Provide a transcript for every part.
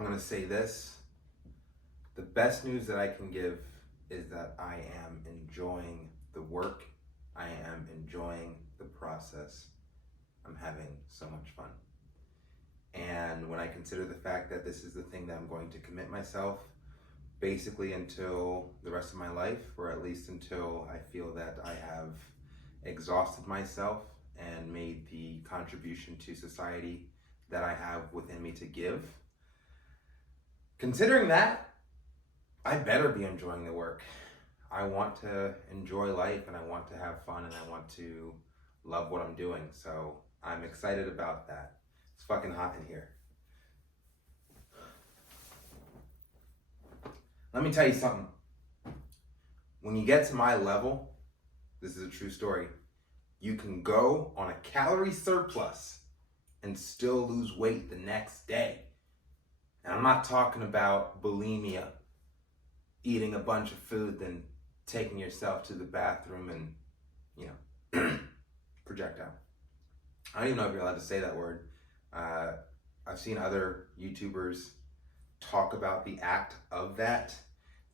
I'm going to say this. The best news that I can give is that I am enjoying the work. I am enjoying the process. I'm having so much fun. And when I consider the fact that this is the thing that I'm going to commit myself basically until the rest of my life, or at least until I feel that I have exhausted myself and made the contribution to society that I have within me to give. Considering that, I better be enjoying the work. I want to enjoy life and I want to have fun and I want to love what I'm doing. So I'm excited about that. It's fucking hot in here. Let me tell you something. When you get to my level, this is a true story, you can go on a calorie surplus and still lose weight the next day. And I'm not talking about bulimia, eating a bunch of food, then taking yourself to the bathroom and, projectile. I don't even know if you're allowed to say that word. I've seen other YouTubers talk about the act of that,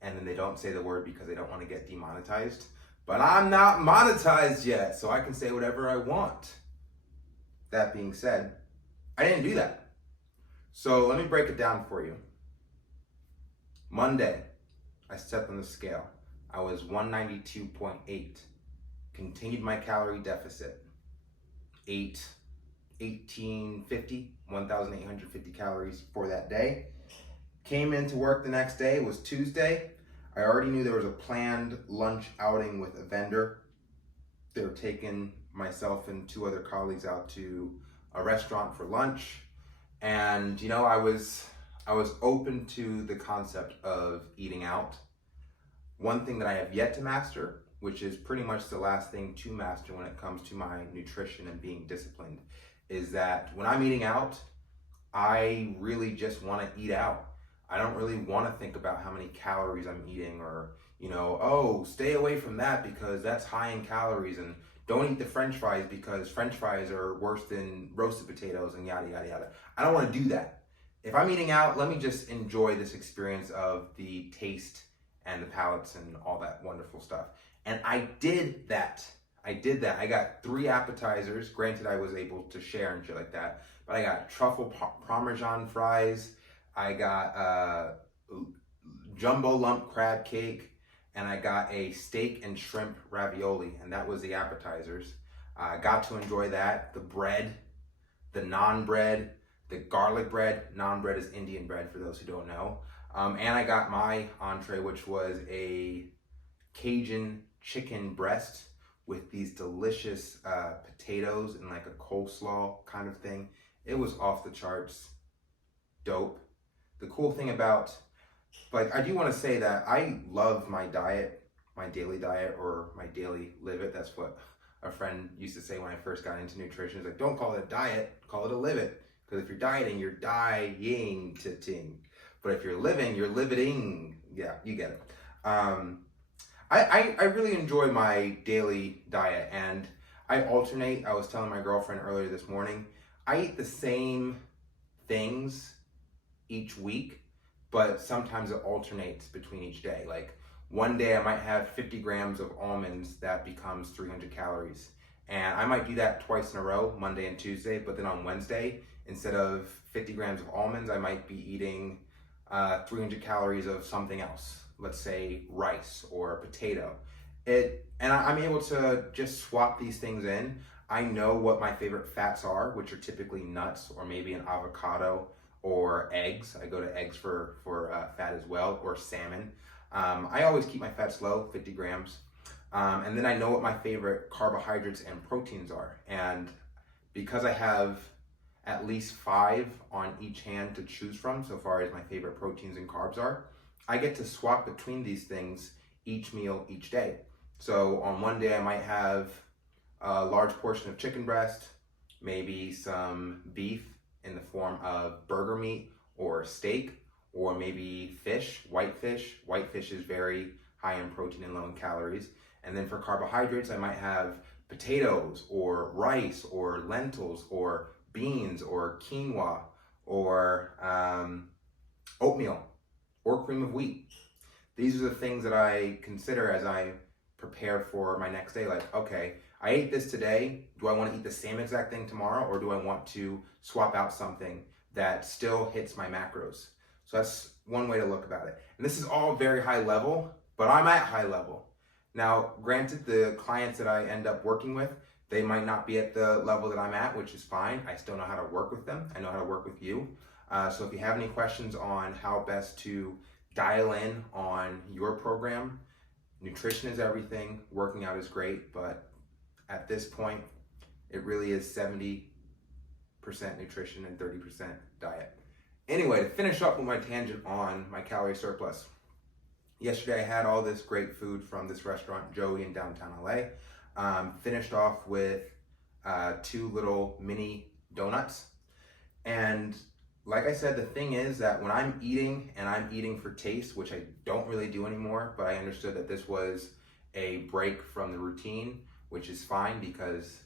and then they don't say the word because they don't want to get demonetized. But I'm not monetized yet, so I can say whatever I want. That being said, I didn't do that. So let me break it down for you. Monday, I stepped on the scale. I was 192.8. Continued my calorie deficit. Ate 1,850 calories for that day. Came into work the next day. It was Tuesday. I already knew there was a planned lunch outing with a vendor. They were taking myself and two other colleagues out to a restaurant for lunch. And I was open to the concept of eating out. One thing that I have yet to master, which is pretty much the last thing to master when it comes to my nutrition and being disciplined, is that when I'm eating out, I really just want to eat out. I don't really want to think about how many calories I'm eating or, stay away from that because that's high in calories, and don't eat the French fries because French fries are worse than roasted potatoes and yada, yada, yada. I don't want to do that. If I'm eating out, let me just enjoy this experience of the taste and the palates and all that wonderful stuff. And I did that. I got 3 appetizers. Granted, I was able to share and shit like that. But I got truffle parmesan fries. I got jumbo lump crab cake. And I got a steak and shrimp ravioli. And that was the appetizers. I got to enjoy that. The bread, the naan bread, the garlic bread. Naan bread is Indian bread for those who don't know. And I got my entree, which was a Cajun chicken breast with these delicious potatoes and like a coleslaw kind of thing. It was off the charts. Dope. The cool thing about, I do want to say that I love my diet, my daily diet, or my daily live it. That's what a friend used to say when I first got into nutrition. It's like, don't call it a diet, call it a live it. Because if you're dieting, you're dying to ting. But if you're living, you're living. Yeah, you get it. I really enjoy my daily diet, and I alternate. I was telling my girlfriend earlier this morning, I eat the same things each week, but sometimes it alternates between each day. Like one day I might have 50 grams of almonds, that becomes 300 calories. And I might do that twice in a row, Monday and Tuesday, but then on Wednesday, instead of 50 grams of almonds, I might be eating 300 calories of something else. Let's say rice or a potato. I'm able to just swap these things in. I know what my favorite fats are, which are typically nuts or maybe an avocado or eggs. I go to eggs for fat as well, or salmon. I always keep my fats low, 50 grams. And then I know what my favorite carbohydrates and proteins are. And because I have at least 5 on each hand to choose from, so far as my favorite proteins and carbs are, I get to swap between these things each meal, each day. So on one day I might have a large portion of chicken breast, maybe some beef in the form of burger meat or steak, or maybe fish, white fish. White fish is very high in protein and low in calories. And then for carbohydrates, I might have potatoes or rice or lentils or beans or quinoa or oatmeal or cream of wheat. These are the things that I consider as I prepare for my next day. Like, okay, I ate this today. Do I want to eat the same exact thing tomorrow, or do I want to swap out something that still hits my macros? So that's one way to look about it. And this is all very high level, but I'm at high level. Now, granted, the clients that I end up working with, they might not be at the level that I'm at, which is fine. I still know how to work with them. I know how to work with you. So if you have any questions on how best to dial in on your program, nutrition is everything, working out is great, but at this point, it really is 70% nutrition and 30% diet. Anyway, to finish up with my tangent on my calorie surplus, yesterday I had all this great food from this restaurant, Joey, in downtown LA. Finished off with 2 little mini donuts. And like I said, the thing is that when I'm eating and I'm eating for taste, which I don't really do anymore, but I understood that this was a break from the routine, which is fine, because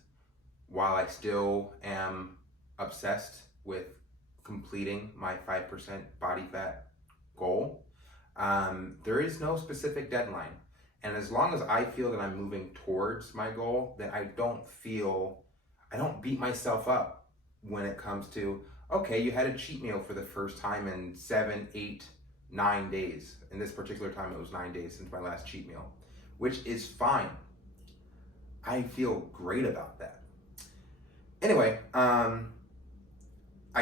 while I still am obsessed with completing my 5% body fat goal, there is no specific deadline. And as long as I feel that I'm moving towards my goal, then I don't beat myself up when it comes to, okay, you had a cheat meal for the first time in 7, 8, 9 days. In this particular time, it was 9 days since my last cheat meal, which is fine. I feel great about that. Anyway, I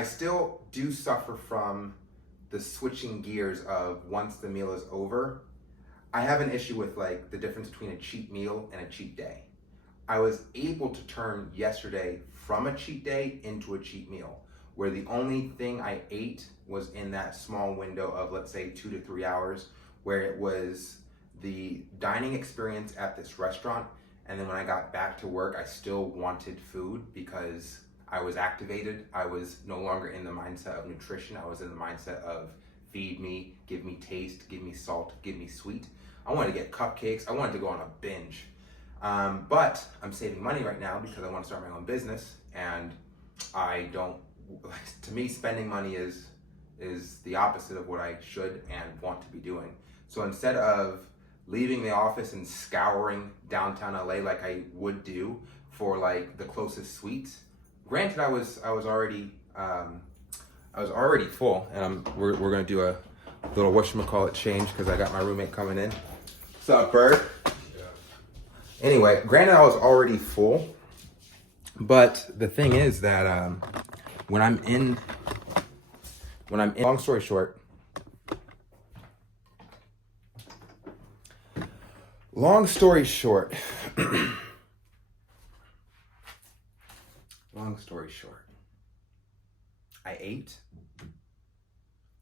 still do suffer from the switching gears of once the meal is over. I have an issue with like the difference between a cheat meal and a cheat day. I was able to turn yesterday from a cheat day into a cheat meal, where the only thing I ate was in that small window of, let's say, 2 to 3 hours, where it was the dining experience at this restaurant. And then when I got back to work, I still wanted food because I was activated. I was no longer in the mindset of nutrition. I was in the mindset of feed me, give me taste, give me salt, give me sweet. I wanted to get cupcakes. I wanted to go on a binge. But I'm saving money right now because I want to start my own business, and I don't, to me, spending money is the opposite of what I should and want to be doing. So instead of leaving the office and scouring downtown LA like I would do for like the closest sweets, granted I was already full, and we're gonna do a little whatchamacallit change because I got my roommate coming in. What's up, Bird? Anyway, granted I was already full, but the thing is that when I'm in, long story short, long story short, I ate,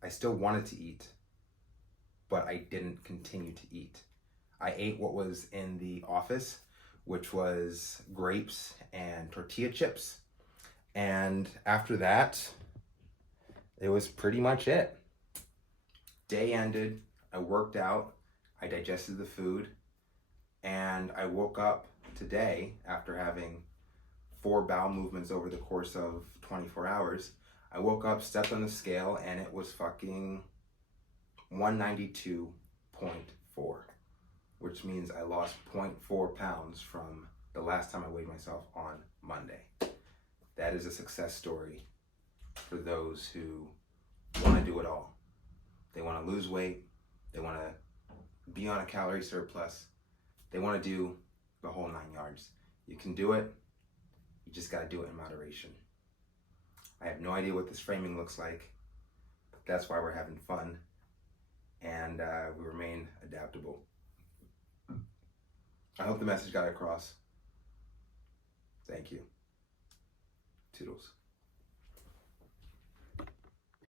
I still wanted to eat, but I didn't continue to eat. I ate what was in the office, which was grapes and tortilla chips. And after that, it was pretty much it. Day ended, I worked out, I digested the food, and I woke up today after having 4 bowel movements over the course of 24 hours. I woke up, stepped on the scale, and it was fucking 192.4. which means I lost 0.4 pounds from the last time I weighed myself on Monday. That is a success story for those who want to do it all. They want to lose weight, they want to be on a calorie surplus, they want to do the whole 9 yards. You can do it, you just got to do it in moderation. I have no idea what this framing looks like, but that's why we're having fun, and we remain adaptable. I hope the message got across. Thank you. Toodles.